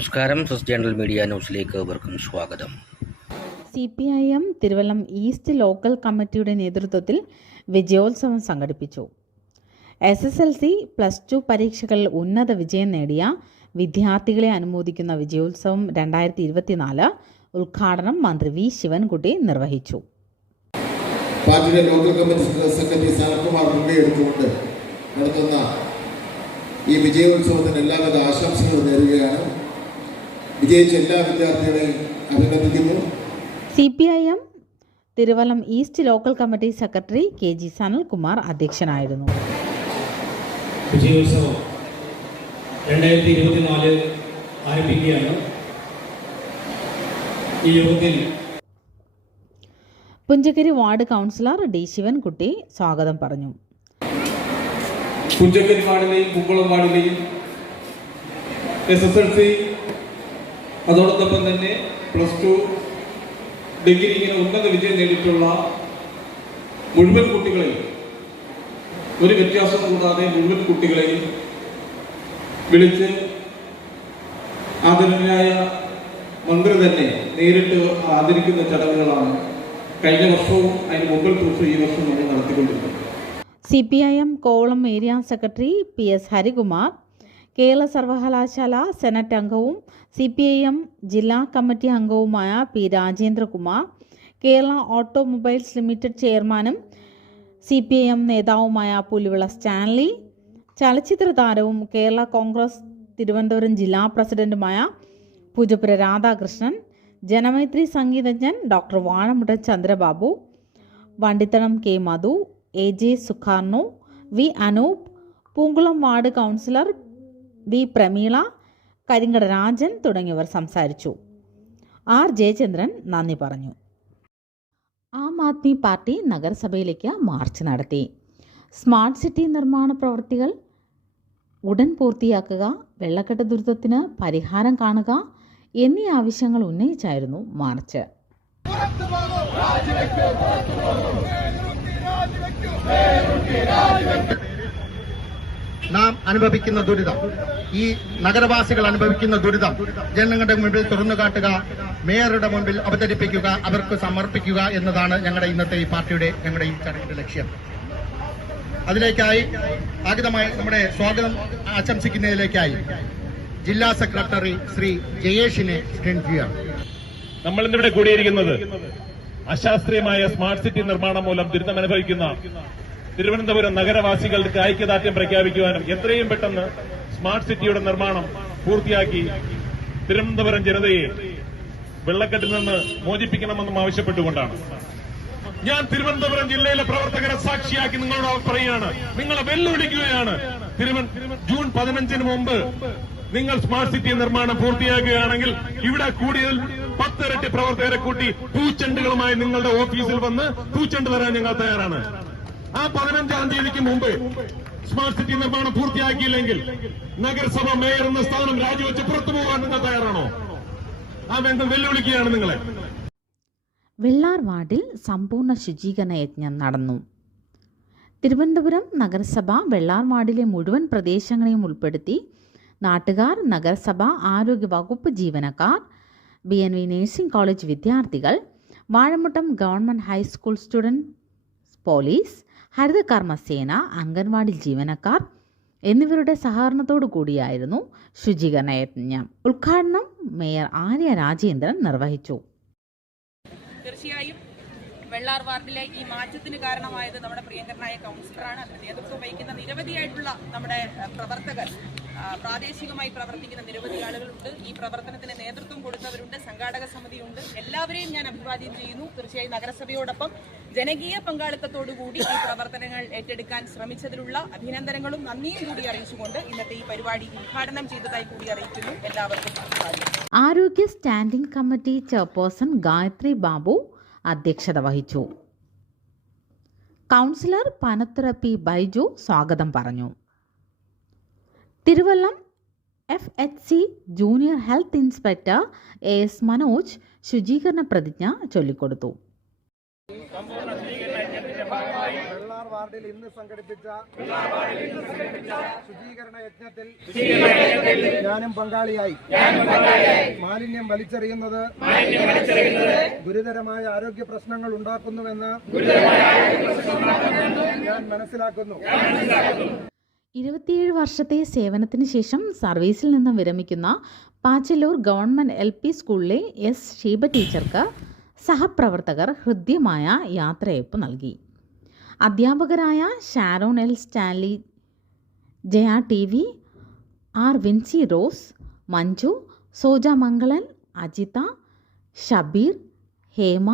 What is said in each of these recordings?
നമസ്കാരം. സസ് general media ന്യൂസിലേക്ക് ഏവർക്കും സ്വാഗതം. CPIM തിരുവല്ലം ഈസ്റ്റ് ലോക്കൽ കമ്മിറ്റിയുടെ നേതൃത്വത്തിൽ വിജയോത്സവം സംഘടിപ്പിച്ചു. SSLC +2 പരീക്ഷകളിൽ ഉന്നത വിജയം നേടിയ വിദ്യാർത്ഥികളെ അനുമോദിക്കുന്ന വിജയോത്സവം 2024 ഉദ്ഘാടനം മന്ത്രി വി ശിവൻകുട്ടി നിർവഹിച്ചു. പാർട്ടിയുടെ ലോക്കൽ കമ്മിറ്റി സെക്രട്ടറി സനൽകുമാർ മുൻകൈയെടുത്തുകൊണ്ട് നടത്തുന്ന ഈ വിജയോത്സവത്തിന് എല്ലാവിധ ആശംസകളും നേരുകയാണ്. വിജയിച്ച എല്ലാ വിദ്യാർത്ഥികളെയും അഭിനന്ദിക്കുന്നു. CPIM Thiruvallam east local committee secretary KG Sanalkumar അധ്യക്ഷനായിരുന്നു. വിജയോത്സവം 2024 ആരംഭിക്കുകയാണ്. ഈ യോഗത്തിൽ പുഞ്ചക്കരി വാർഡ് കൗൺസിലർ D ശിവൻകുട്ടി സ്വാഗതം പറഞ്ഞു. പുഞ്ചക്കരി വാർഡിലെയും കുമ്പളം വാർഡിലെയും SSLC അതോടൊപ്പം തന്നെ +2 ഡിഗ്രി ഇങ്ങനെ ഉന്നത വിജയം നേടിയിട്ടുള്ള മുഴുവൻ കുട്ടികളെയും ഒരു വ്യത്യാസം കൂടാതെ മുഴുവൻ കുട്ടികളെയും വിളിച്ച് ആദരണീയനായ മന്ത്രി തന്നെ നേരിട്ട് ആദരിക്കുന്ന ചടങ്ങുകളാണ് കഴിഞ്ഞ വർഷവും അതിന് മുമ്പത്തെ വർഷവും ഈ വർഷം നമ്മൾ നടത്തിക്കൊണ്ടിരിക്കുന്നത്. CPIM Kovalam area secretary PS Harikumar, Kerala സർവകലാശാല സെനറ്റ് അംഗവും CPIM ജില്ലാ കമ്മിറ്റി അംഗവുമായ P Rajendrakumar, Kerala automobiles limited ചെയർമാനും CPIM നേതാവുമായ പുലിവിള സ്റ്റാൻലി, ചലച്ചിത്ര താരവും കേരള കോൺഗ്രസ് തിരുവനന്തപുരം ജില്ലാ പ്രസിഡന്റുമായ പൂജപ്പുര രാധാകൃഷ്ണൻ, ജനമൈത്രി സംഗീതജ്ഞൻ doctor Vazhamutta Chandrababu, Vandithanam K Madhu, AJ Sukharnu, V Anoop, Poonkulam ward councillor B Prameela, Karinkada Rajan തുടങ്ങിയവർ സംസാരിച്ചു. R ജയചന്ദ്രൻ നന്ദി പറഞ്ഞു. ആം ആദ്മി പാർട്ടി നഗരസഭയിലേക്ക് മാർച്ച് നടത്തി. സ്മാർട്ട് സിറ്റി നിർമ്മാണ പ്രവൃത്തികൾ ഉടൻ പൂർത്തിയാക്കുക, വെള്ളക്കെട്ട് ദുരിതത്തിന് പരിഹാരം കാണുക എന്നീ ആവശ്യങ്ങൾ ഉന്നയിച്ചായിരുന്നു മാർച്ച്. നാം അനുഭവിക്കുന്ന ദുരിതം, ഈ നഗരവാസികൾ അനുഭവിക്കുന്ന ദുരിതം ജനങ്ങളുടെ മുമ്പിൽ തുറന്നു കാട്ടുക, മേയറുടെ മുമ്പിൽ അവതരിപ്പിക്കുക, അവർക്ക് സമർപ്പിക്കുക എന്നതാണ് ഞങ്ങളുടെ ഇന്നത്തെ ഈ പാർട്ടിയുടെ ഞങ്ങളുടെ ഈ ചടങ്ങിന്റെ ലക്ഷ്യം. അതിലേക്കായി ആഗതമായി നമ്മുടെ സ്വാഗതം ആശംസിക്കുന്നതിലേക്കായി ജില്ലാ സെക്രട്ടറി ശ്രീ ജയേഷിനെ ക്ഷണിക്കുകയാണ്. നമ്മൾ ഇന്നിവിടെ കൂടിയിരിക്കുന്നത് അശാസ്ത്രീയമായ സ്മാർട്ട് സിറ്റി നിർമ്മാണം മൂലം ദുരിതമനുഭവിക്കുന്ന തിരുവനന്തപുരം നഗരവാസികൾക്ക് ഐക്യദാർഢ്യം പ്രഖ്യാപിക്കുവാനും എത്രയും പെട്ടെന്ന് സ്മാർട്ട് സിറ്റിയുടെ നിർമ്മാണം പൂർത്തിയാക്കി തിരുവനന്തപുരം ജനതയെ വെള്ളക്കെട്ടിൽ നിന്ന് മോചിപ്പിക്കണമെന്നും ആവശ്യപ്പെട്ടുകൊണ്ടാണ്. ഞാൻ തിരുവനന്തപുരം ജില്ലയിലെ പ്രവർത്തകരെ സാക്ഷിയാക്കി നിങ്ങളോട് പറയുകയാണ്, നിങ്ങളെ വെല്ലുവിളിക്കുകയാണ്. ജൂൺ 15 മുമ്പ് നിങ്ങൾ സ്മാർട്ട് സിറ്റി നിർമ്മാണം പൂർത്തിയാക്കുകയാണെങ്കിൽ ഇവിടെ കൂടുതൽ 10 ഇരട്ടി പ്രവർത്തകരെ കൂട്ടി പൂച്ചെണ്ടുകളുമായി നിങ്ങളുടെ ഓഫീസിൽ വന്ന് പൂച്ചെണ്ട് തരാൻ ഞങ്ങൾ തയ്യാറാണ്. ആ 15-ാം തീയതിക്ക് മുമ്പ് സ്മാർട്ട് സിറ്റി നിർമ്മാണം പൂർത്തിയാക്കിയില്ലെങ്കിൽ നഗരസഭ മേയർ എന്ന സ്ഥാനം രാജിവെച്ച് പുറത്തു പോകാൻ നിങ്ങൾ തയ്യാറാണോ? ആ ബന്ധം വെല്ലുവിളിക്കുകയാണ് നിങ്ങളെ. വെള്ളാർ വാർഡിൽ സമ്പൂർണ്ണ ശുചീകരണ യജ്ഞം നടന്നു. തിരുവനന്തപുരം നഗരസഭ വെള്ളാർ വാർഡിലെ മുഴുവൻ പ്രദേശങ്ങളെയും ഉൾപ്പെടുത്തി നാട്ടുകാർ, നഗരസഭ, ആരോഗ്യ വകുപ്പ് ജീവനക്കാർ, BNV നഴ്സിംഗ് കോളേജ് വിദ്യാർത്ഥികൾ, Vazhamuttam government high school student, police, Harithakarmasena, anganwadi ജീവനക്കാർ എന്നിവരുടെ സഹകരണത്തോടു കൂടിയായിരുന്നു ശുചീകരണ യജ്ഞം. ഉദ്ഘാടനം മേയർ ആര്യ രാജേന്ദ്രൻ നിർവഹിച്ചു. തീർച്ചയായും വെള്ളാർ വാർഡിലെ ഈ മാറ്റത്തിന് കാരണമായത് നമ്മുടെ പ്രിയങ്കരനായ കൗൺസിലറാണ്. അതിന് നേതൃത്വം വഹിക്കുന്ന നിരവധിയായിട്ടുള്ള നമ്മുടെ പ്രവർത്തകർ, പ്രാദേശികമായി പ്രവർത്തിക്കുന്ന നിരവധി ആളുകളുണ്ട്. ഈ പ്രവർത്തനത്തിന് നേതൃത്വം കൊടുത്തവരുണ്ട്, സംഘാടക സമിതിയുണ്ട്. എല്ലാവരെയും ഞാൻ അഭിവാദ്യം ചെയ്യുന്നു. തീർച്ചയായും നഗരസഭയോടൊപ്പം ജനകീയ പങ്കാളിത്തത്തോടുകൂടി ഈ പ്രവർത്തനങ്ങൾ ഏറ്റെടുക്കാൻ ശ്രമിച്ചതിലുള്ള അഭിനന്ദനങ്ങളും നന്ദിയും കൂടി അറിയിച്ചുകൊണ്ട് ഇന്നത്തെ ഈ പരിപാടി ഉദ്ഘാടനം ചെയ്തതായി കൂടി അറിയിക്കുന്നു. എല്ലാവർക്കും അഭിവാദ്യം. ആരോഗ്യ standing committee chairperson Gayathri Babu അധ്യക്ഷത വഹിച്ചു. കൗൺസിലർ പനത്തുറ P ബൈജു സ്വാഗതം പറഞ്ഞു. Thiruvallam FHC junior health inspector AS Manoj ശുചീകരണ പ്രതിജ്ഞ ചൊല്ലിക്കൊടുത്തു. സമ്പൂർണ്ണ ശുചീകരണ യജ്ഞത്തിന്റെ ഭാഗമായി വെള്ളാർ വാർഡിൽ ഇന്ന് സംഘടിപ്പിച്ച ശുചീകരണ യജ്ഞത്തിൽ ഞാനും പങ്കാളിയായി. മാലിന്യം വലിച്ചെറിയുന്നത് ഗുരുതരമായ ആരോഗ്യ പ്രശ്നങ്ങൾ ഉണ്ടാക്കുന്നുവെന്ന് ഞാൻ മനസ്സിലാക്കുന്നു. 27 വർഷത്തെ സേവനത്തിന് ശേഷം സർവീസിൽ നിന്നും വിരമിക്കുന്ന പാച്ചല്ലൂർ ഗവൺമെൻറ് LP സ്കൂളിലെ S. ഷീബ ടീച്ചർക്ക് സഹപ്രവർത്തകർ ഹൃദ്യമായ യാത്രയയപ്പ് നൽകി. അധ്യാപകരായ Sharon L. Stanley, Jaya TV, R. Vincy Rose, Manju, Soja Mangalan, Ajitha, Shabeer, Hema,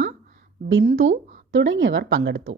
Bindu തുടങ്ങിയവർ പങ്കെടുത്തു.